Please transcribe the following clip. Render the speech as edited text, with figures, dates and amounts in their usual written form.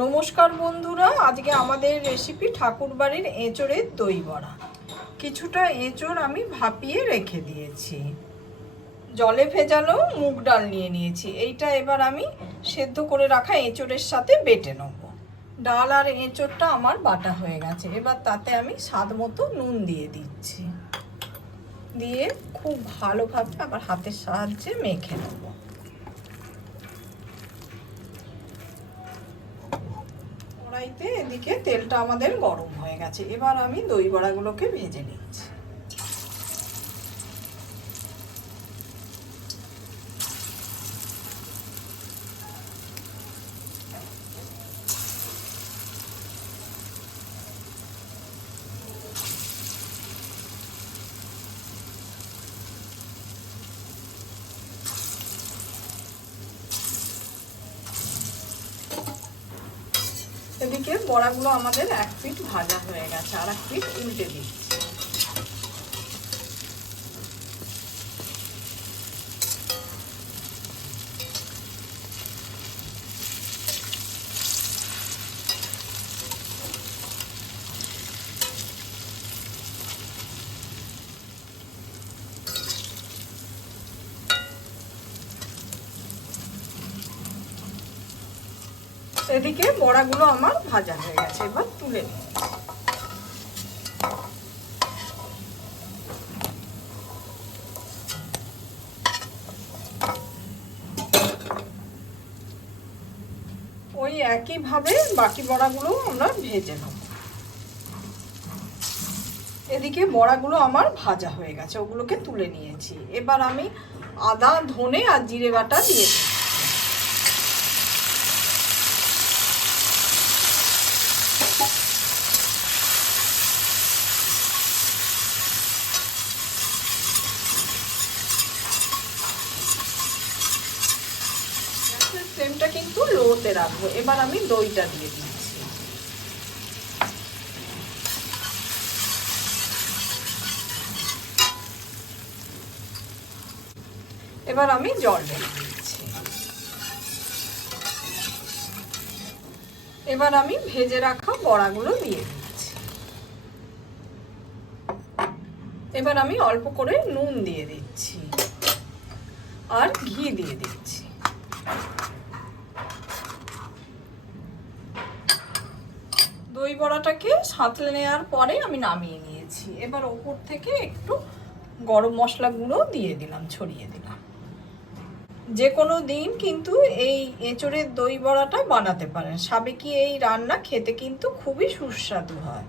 নমস্কার বন্ধুরা, আজকে আমাদের রেসিপি ঠাকুরবাড়ির এঁচোড়ের দই বড়া। কিছুটা এঁচোড় আমি ভাপিয়ে রেখে দিয়েছি, জলে ভেজানো মুগ ডাল নিয়ে নিয়েছি। এইটা এবার আমি সেদ্ধ করে রাখা এঁচোড়ের সাথে বেটে নেব। ডাল আর এঁচোড়টা আমার বাটা হয়ে গেছে। এবার তাতে আমি স্বাদ মতো নুন দিয়ে দিচ্ছি, দিয়ে খুব ভালোভাবে আবার হাতের সাহায্যে মেখে নেব। কড়াইতে এদিকে তেলটা আমাদের গরম হয়ে গেছে। এবার আমি দই বড়াগুলোকে ভেজে নিচ্ছি। এদিকে বড়াগুলো আমাদের এক পিঠ ভাজা হয়ে গেছে, আর এক পিঠ উল্টে দিচ্ছি। এদিকে বড়াগুলো আমার ভাজা হয়ে গেছে, এবার তুলে নিই। ওই একইভাবে বাকি বড়াগুলো আমরা ভেজে নেব। এদিকে বড়াগুলো আমার ভাজা হয়ে গেছে, ওগুলোকে তুলে নিয়েছি। এবার আমি আদা, ধনে আর জিরে বাটা দিয়ে দিই। ফ্লেমটা কিন্তু লোতে রাখবো। এবার আমি দইটা দিয়ে দিচ্ছি। এবার আমি জল ঢেলে দিচ্ছি। এবার আমি ভেজে রাখা বড়াগুলো দিয়ে দিচ্ছি। এবার আমি অল্প করে নুন দিয়ে দিচ্ছি আর ঘি দিয়ে দিচ্ছি। দই বড়াটাকে সাঁতলে নেওয়ার পরে আমি নামিয়ে নিয়েছি। এবার ওপর থেকে একটু গরম মশলা গুঁড়ো দিয়ে দিলাম, ছড়িয়ে দিলাম। যে কোনো দিন কিন্তু এই এঁচোড়ের দই বড়াটা বানাতে পারেন। সাবেকি এই রান্না খেতে কিন্তু খুবই সুস্বাদু হয়।